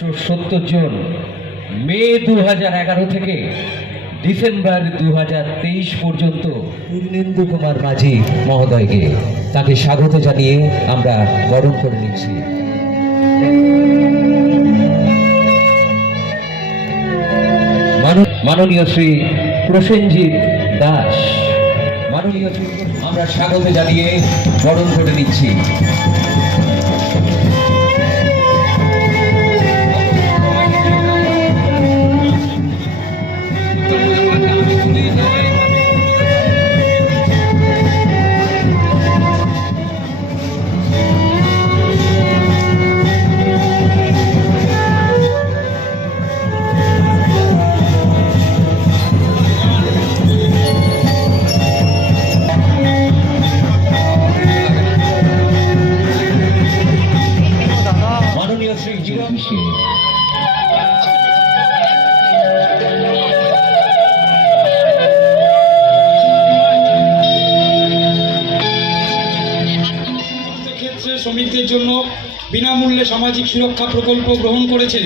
সত্তর জন। মে দু হাজার এগারো থেকে ডিসেম্বর দু হাজার তেইশ পর্যন্ত পূর্ণেন্দু কুমার মাঝি মহোদয়কে তাকে স্বাগত জানিয়ে আমরা বরণ করে নিচ্ছি। মানন- মাননীয় শ্রী প্রসেনজিৎ দাস। মাননীয় আমরা স্বাগত জানিয়ে বরণ করে নিচ্ছি। শ্রী ক্ষেত্রে শ্রমিকদের জন্য বিনামূল্যে সামাজিক সুরক্ষা প্রকল্প গ্রহণ করেছে।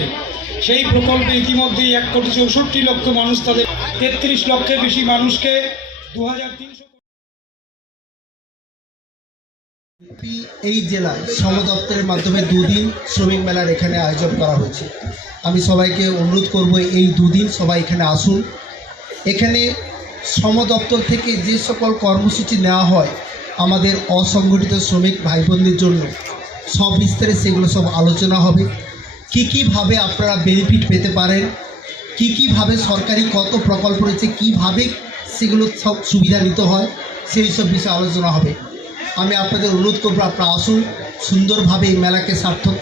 সেই প্রকল্পে ইতিমধ্যেই এক কোটি চৌষট্টি লক্ষ মানুষ তাদের তেত্রিশ লক্ষের বেশি মানুষকে দু হাজার তিনশো এই জেলায় শ্রম দপ্তরের মাধ্যমে দুদিন শ্রমিক মেলার এখানে আয়োজন করা হয়েছে। আমি সবাইকে অনুরোধ করব এই দুদিন সবাই এখানে আসুন। এখানে শ্রম দপ্তর থেকে যে সকল কর্মসূচি নেওয়া হয় আমাদের অসংগঠিত শ্রমিক ভাই বোনদের জন্য, সব বিস্তারে সেগুলো সব আলোচনা হবে। কী কীভাবে আপনারা বেনিফিট পেতে পারেন? কী কীভাবে সরকারি কত প্রকল্প রয়েছে? কীভাবে সেগুলো সব সুবিধা নিতে হয়? সেই সব বিষয়ে আলোচনা হবে। আমি আপনাদের অনুরোধ করব, আপনারা আসুন, সুন্দরভাবে এই মেলাকে সার্থক,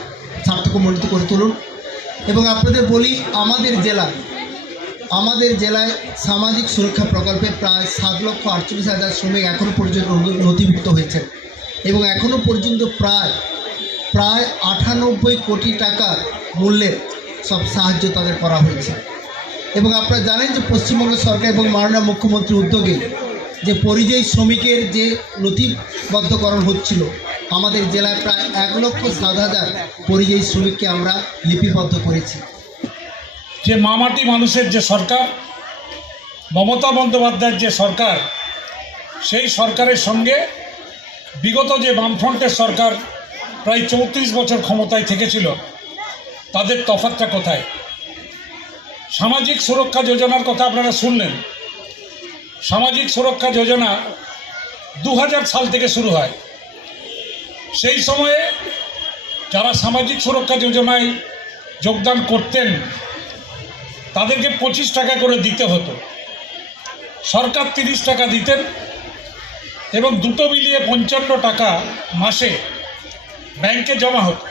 সার্থকমণ্ডিত করে তুলুন। এবং আপনাদের বলি, আমাদের জেলা আমাদের জেলায় সামাজিক সুরক্ষা প্রকল্পে প্রায় সাত লক্ষ আটচল্লিশ হাজার শ্রমিক এখনও পর্যন্ত নথিভুক্ত হয়েছে এবং এখনও পর্যন্ত প্রায় প্রায় আটানব্বই কোটি টাকা মূল্যের সব সাহায্য তাদের করা হয়েছে। এবং আপনারা জানেন যে পশ্চিমবঙ্গ সরকার এবং মাননীয় মুখ্যমন্ত্রীর উদ্যোগে যে পরিযায়ী শ্রমিকের যে নথিবদ্ধকরণ হচ্ছিল, আমাদের জেলায় প্রায় এক লক্ষ সাত হাজার পরিযায়ী শ্রমিককে আমরা লিপিবদ্ধ করেছি। যে মামাটি মানুষের যে সরকার, মমতা বন্দ্যোপাধ্যায়ের যে সরকার, সেই সরকারের সঙ্গে বিগত যে বামফ্রন্টের সরকার প্রায় চৌত্রিশ বছর ক্ষমতায় থেকেছিল, তাদের তফাতটা কোথায়? সামাজিক সুরক্ষা যোজনার কথা আপনারা শুনলেন সামাজিক সুরক্ষা যোজনা দু সাল থেকে শুরু হয়। সেই সময়ে যারা সামাজিক সুরক্ষা যোজনায় যোগদান করতেন, তাদেরকে পঁচিশ টাকা করে দিতে হতো। সরকার তিরিশ টাকা দিতেন এবং দুটো মিলিয়ে পঞ্চান্ন টাকা মাসে ব্যাংকে জমা হতো।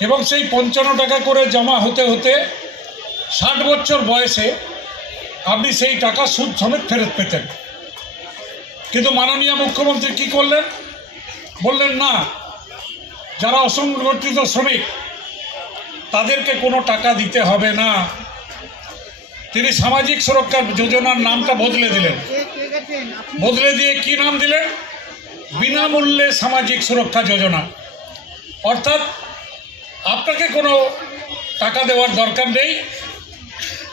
এবং সেই পঞ্চান্ন টাকা করে জমা হতে হতে ষাট বছর বয়সে আপনি সেই টাকা সুদ সমেত ফেরত পেতেন। কিন্তু মাননীয় মুখ্যমন্ত্রী কি করলেন? বললেন, না, যারা অসংগঠিত শ্রমিক, তাদেরকে কোনো টাকা দিতে হবে না। তিনি সামাজিক সুরক্ষা যোজনার নামটা বদলে দিলেন। বদলে দিয়ে কি নাম দিলেন? বিনামূল্যে সামাজিক সুরক্ষা যোজনা। অর্থাৎ আপনাকে কোনো টাকা দেওয়ার দরকার নেই।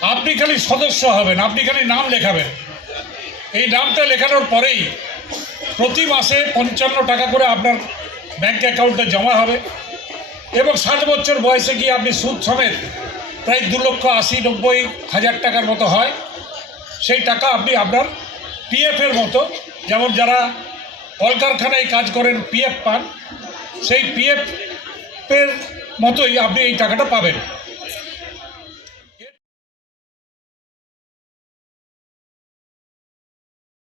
আপনি খালি সদস্য হবেন, আপনি খালি নাম লেখাবেন। এই নামটা লেখানোর পরেই প্রতি মাসে পঞ্চান্ন টাকা করে আপনার ব্যাংক অ্যাকাউন্টে জমা হবে এবং ষাট বছর বয়সে গিয়ে আপনি সুদ সমেত প্রায় দু লক্ষ আশি, নব্বই হাজার টাকার মতো হয়। সেই টাকা আপনি আপনার পিএফের মতো, যেমন যারা কলকারখানায় কাজ করেন পিএফ পান, সেই পিএফের মতোই আপনি এই টাকাটা পাবেন।